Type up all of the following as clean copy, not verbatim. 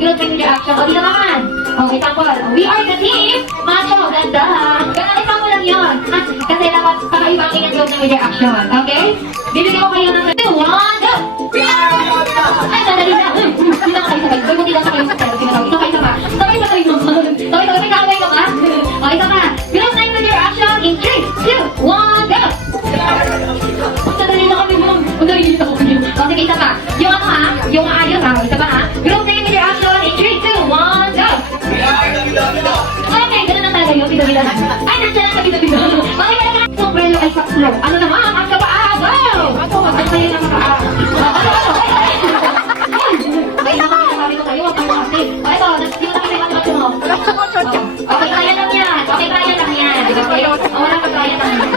Girls may media action. O, dito naman. O, example. We are the team. Macho, ganda. Ganun, example lang yun. Kasi dapat kakaiba ang girls ng media action. Okay? Bibigyan ko kayo ng 2, 1, go! Ay, sandali na. Hindi na kayo sabay. Hindi na kayo sabay. Ito kayo sabay. Sabay sa kayo. Sabay sa kayo. Kakaway ka ba? O, isa pa. Girls may media action in 3, 2, 1, go! Sandali na kami mo. Sandali na kami. O, sige, isa pa. Yung ano ha? Yung ayos ha? Isa pa ha? Girls may media action in 3, 2, 1, go! Okay, ganun na talaga yun. Bida-bida na. Ay, nandiyan na bida-bida. Okay, wala na. Sombrero ay saklo. Ano naman? Ang kapaa. Go! At kayo ng kapaa. Ay, nakakasabi ko kayo. Ang kasi. O, ito. Hindi mo na kayo matulad mo. Okay, kaya lang yan. Okay, kaya lang yan. Okay? O, wala pa kaya lang yan.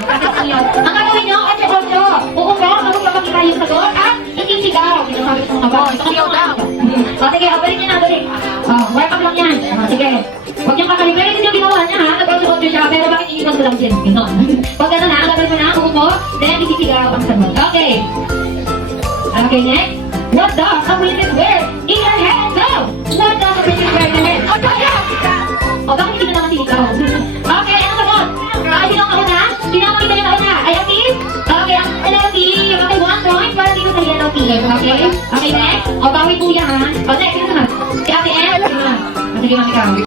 Ang gagawin nyo, 8-8. Uupo, magpapakita yung sagot at isisigaw. Sinasabi ko sa mga sigaw daw. O, sige, balik nyo na, balik. O, work up lang yan. O, sige. Huwag niyong kakalimutan. Kasi yung ginawa niya, ha? Nag-auto siya, pero bakit iniwan ko lang din? Ganon. Huwag ganun, ha? Gagawin mo na, uupo, then isisigaw ang sagot. Okay. Okay, next. What does a princess wear in her head? Go! What does a princess wear in her head? O, kaya! O, bakit hindi na naman sinigaw? Okay, ang sagot. Okay, sino ang kauna? Sino ang makita niyo kauna? Ay, ang team? Okay, ang yellow team. Okay, 1 point para dito sa yellow team. Okay? Okay, next. O, bawi kuya, ha? O, next, sino naman? Si Ate M? Sige, ma'am, ikaw.